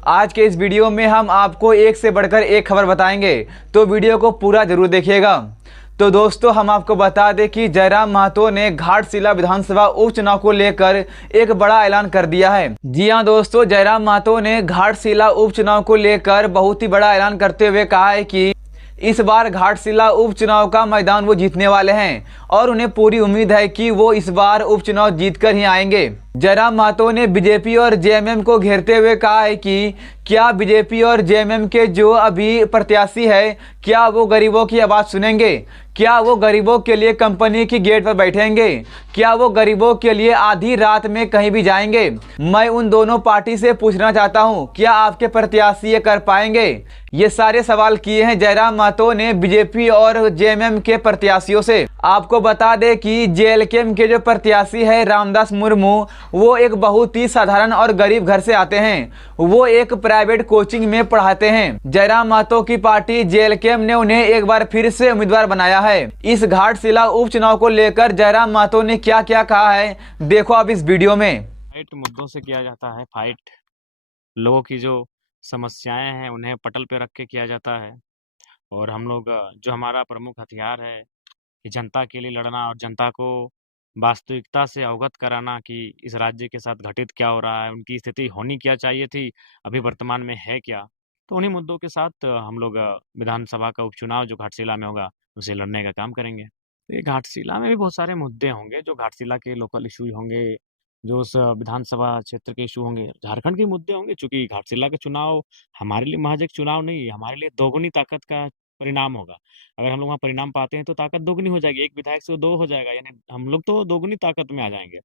आज के इस वीडियो में हम आपको एक से बढ़कर एक खबर बताएंगे, तो वीडियो को पूरा जरूर देखिएगा। तो दोस्तों, हम आपको बता दें कि जयराम महतो ने घाटशिला विधानसभा उपचुनाव को लेकर एक बड़ा ऐलान कर दिया है। जी हां दोस्तों, जयराम महतो ने घाटशिला उपचुनाव को लेकर बहुत ही बड़ा ऐलान करते हुए कहा है कि इस बार घाटशिला उपचुनाव का मैदान वो जीतने वाले हैं और उन्हें पूरी उम्मीद है कि वो इस बार उपचुनाव जीतकर ही आएंगे। जयराम महतो ने बीजेपी और जेएमएम को घेरते हुए कहा है कि क्या बीजेपी और जेएमएम के जो अभी प्रत्याशी है, क्या वो गरीबों की आवाज़ सुनेंगे? क्या वो गरीबों के लिए कंपनी की गेट पर बैठेंगे? क्या वो गरीबों के लिए आधी रात में कहीं भी जाएंगे? मैं उन दोनों पार्टी से पूछना चाहता हूं, क्या आपके प्रत्याशी ये कर पाएंगे? ये सारे सवाल किए हैं जयराम महतो ने बीजेपी और जेएमएम के प्रत्याशियों से। आपको बता दें कि जेएलकेएम के जो प्रत्याशी है रामदास मुर्मू, वो एक बहुत ही साधारण और गरीब घर से आते हैं। वो एक प्राइवेट कोचिंग में पढ़ाते हैं। जयराम महतो की पार्टी जेएलकेएम ने उन्हें एक बार फिर से उम्मीदवार बनाया है। इस घाटशिला उपचुनाव को लेकर जयराम महतो ने क्या क्या कहा है, देखो आप इस वीडियो में। फाइट मुद्दों से किया जाता है। फाइट लोगों की जो समस्याएं हैं उन्हें पटल पे रख के किया जाता है। और हम लोग जो हमारा प्रमुख हथियार है कि जनता के लिए लड़ना और जनता को वास्तविकता से अवगत कराना कि इस राज्य के साथ घटित क्या हो रहा है, उनकी स्थिति होनी क्या चाहिए थी, अभी वर्तमान में है क्या। तो उन्हीं मुद्दों के साथ हम लोग विधानसभा का उपचुनाव जो घाटशिला में होगा उसे लड़ने का काम करेंगे। तो ये घाटशिला में भी बहुत सारे मुद्दे होंगे, जो घाटशिला के लोकल इशू होंगे, जो उस विधानसभा क्षेत्र के इशू होंगे, झारखंड के मुद्दे होंगे। चूंकि घाटशिला का चुनाव हमारे लिए महज एक चुनाव नहीं है, हमारे लिए दोगुनी ताकत का परिणाम होगा। अगर हम लोग वहाँ परिणाम पाते हैं तो ताकत दोगुनी हो जाएगी, एक विधायक से 2 हो जाएगा, यानी हम लोग तो दोगुनी ताकत में आ जाएंगे।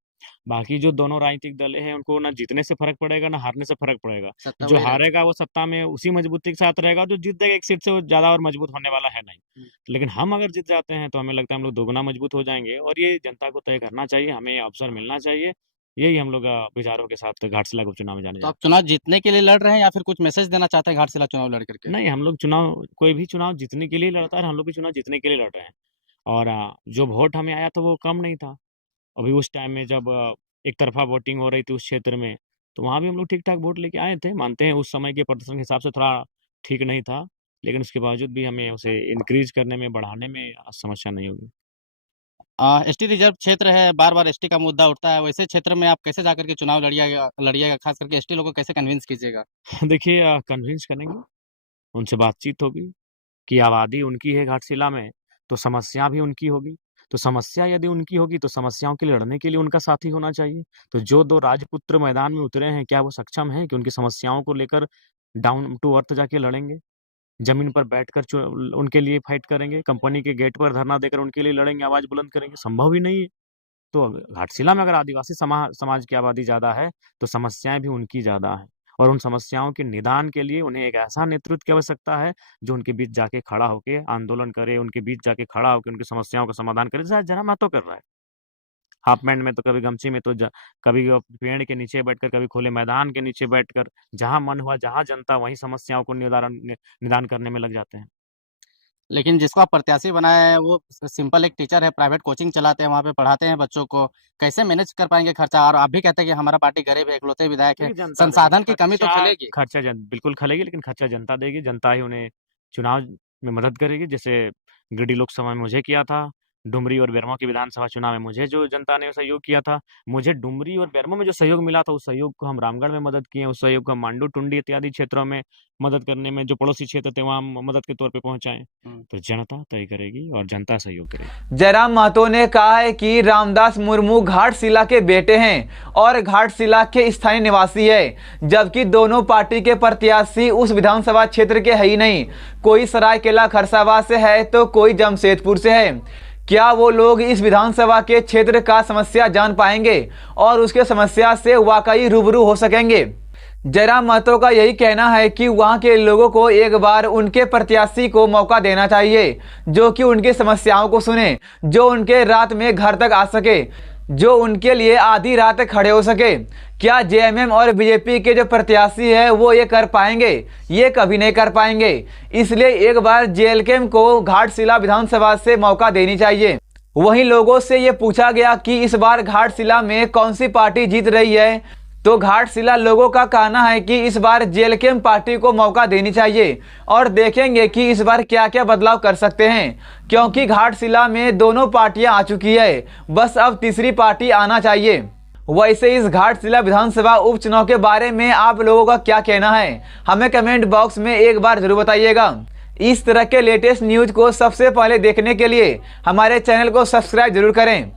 बाकी जो दोनों राजनीतिक दल हैं उनको ना जीतने से फर्क पड़ेगा ना हारने से फर्क पड़ेगा। जो हारेगा वो सत्ता में उसी मजबूती के साथ रहेगा, जो जीत जाएगा एक सीट से वो ज्यादा और मजबूत होने वाला है नहीं। लेकिन हम अगर जीत जाते हैं तो हमें लगता है हम लोग दोगुना मजबूत हो जाएंगे, और ये जनता को तय करना चाहिए, हमें अवसर मिलना चाहिए। यही हम लोग विचारों के साथ घाटशिला के चुनाव में जाने तो आप चुनाव जीतने के लिए लड़ रहे हैं या फिर कुछ मैसेज देना चाहते हैं घाटशिला चुनाव लड़ करके? नहीं, हम लोग कोई भी चुनाव जीतने के लिए लड़ता है, हम लोग भी चुनाव जीतने के लिए लड़ रहे हैं। और जो वोट हमें आया था वो कम नहीं था। अभी उस टाइम में जब एक तरफा वोटिंग हो रही थी उस क्षेत्र में, तो वहाँ भी हम लोग ठीक ठाक वोट लेके आए थे। मानते हैं उस समय के प्रदर्शन के हिसाब से थोड़ा ठीक नहीं था, लेकिन उसके बावजूद भी हमें उसे इंक्रीज करने में, बढ़ाने में समस्या नहीं होगी। एसटी रिजर्व क्षेत्र है, बार बार एसटी का मुद्दा उठता है, वैसे क्षेत्र में आप कैसे जाकर के चुनाव लड़िएगा, खास करके एसटी लोगों को कैसे कन्विंस कीजिएगा? देखिए, कन्विंस करेंगे, उनसे बातचीत होगी कि आबादी उनकी है घाटशिला में, तो समस्या भी उनकी होगी। तो समस्या यदि उनकी होगी तो समस्याओं के लड़ने के लिए उनका साथी होना चाहिए। तो जो 2 राजपुत्र मैदान में उतरे हैं, क्या वो सक्षम हैं कि उनकी समस्याओं को लेकर डाउन टू अर्थ जाके लड़ेंगे? जमीन पर बैठकर उनके लिए फाइट करेंगे, कंपनी के गेट पर धरना देकर उनके लिए लड़ेंगे, आवाज बुलंद करेंगे? संभव ही नहीं है। तो घाटशिला में अगर आदिवासी समाज की आबादी ज़्यादा है तो समस्याएं भी उनकी ज़्यादा हैं, और उन समस्याओं के निदान के लिए उन्हें एक ऐसा नेतृत्व की आवश्यकता है जो उनके बीच जाके खड़ा होके आंदोलन करे, उनके बीच जाके खड़ा होकर उनकी समस्याओं का समाधान करे, जैसा जयराम महतो कर रहा है। हाफ पैंट में तो कभी गमछी में, तो कभी पेड़ के नीचे बैठकर, कभी खुले मैदान के नीचे बैठकर, जहां मन हुआ, जहां जनता, वहीं समस्याओं को निदान करने में लग जाते हैं। लेकिन जिसको आप प्रत्याशी बनाए हैं वो सिंपल एक टीचर है, प्राइवेट कोचिंग चलाते हैं, वहाँ पे पढ़ाते हैं बच्चों को, कैसे मैनेज कर पाएंगे खर्चा? और आप भी कहते हैं कि हमारा पार्टी गरीब है, इकलौते विधायक है, संसाधन की कमी तो खलेगी। खर्चा बिल्कुल खलेगी, लेकिन खर्चा जनता देगी, जनता ही उन्हें चुनाव में मदद करेगी। जैसे गिरिडीह लोकसभा में मुझे किया था, डुमरी और बेरमो की विधानसभा चुनाव में मुझे जो जनता ने सहयोग किया था, मुझे डुमरी और बेरमो में जो सहयोग मिला था, उस सहयोग को हम रामगढ़ में मदद किए, उस सहयोग को हम मांडू टुंडी इत्यादि क्षेत्रों में मदद करने में, जो पड़ोसी क्षेत्र थे वहाँ मदद के तौर पे पहुंचाएं। तो जनता तय करेगी और जनता सहयोग करेगी। जयराम महतो ने कहा है कि रामदास मुर्मू घाटशिला के बेटे हैं और घाटशिला के स्थानीय निवासी है, जबकि दोनों पार्टी के प्रत्याशी उस विधानसभा क्षेत्र के है ही नहीं। कोई सरायकेला खरसावां से है तो कोई जमशेदपुर से है। क्या वो लोग इस विधानसभा के क्षेत्र का समस्या जान पाएंगे और उसके समस्या से वाकई रूबरू हो सकेंगे? जयराम महतो का यही कहना है कि वहां के लोगों को एक बार उनके प्रत्याशी को मौका देना चाहिए, जो कि उनकी समस्याओं को सुने, जो उनके रात में घर तक आ सके, जो उनके लिए आधी रात खड़े हो सके। क्या जेएमएम और बीजेपी के जो प्रत्याशी है वो ये कर पाएंगे? ये कभी नहीं कर पाएंगे। इसलिए एक बार जेएलकेएम को घाटशिला विधानसभा से मौका देनी चाहिए। वहीं लोगों से ये पूछा गया कि इस बार घाटशिला में कौन सी पार्टी जीत रही है, तो घाटशिला लोगों का कहना है कि इस बार जेएलके पार्टी को मौका देनी चाहिए और देखेंगे कि इस बार क्या क्या बदलाव कर सकते हैं, क्योंकि घाटशिला में दोनों पार्टियां आ चुकी है, बस अब तीसरी पार्टी आना चाहिए। वैसे इस घाटशिला विधानसभा उपचुनाव के बारे में आप लोगों का क्या कहना है, हमें कमेंट बॉक्स में एक बार जरूर बताइएगा। इस तरह के लेटेस्ट न्यूज को सबसे पहले देखने के लिए हमारे चैनल को सब्सक्राइब जरूर करें।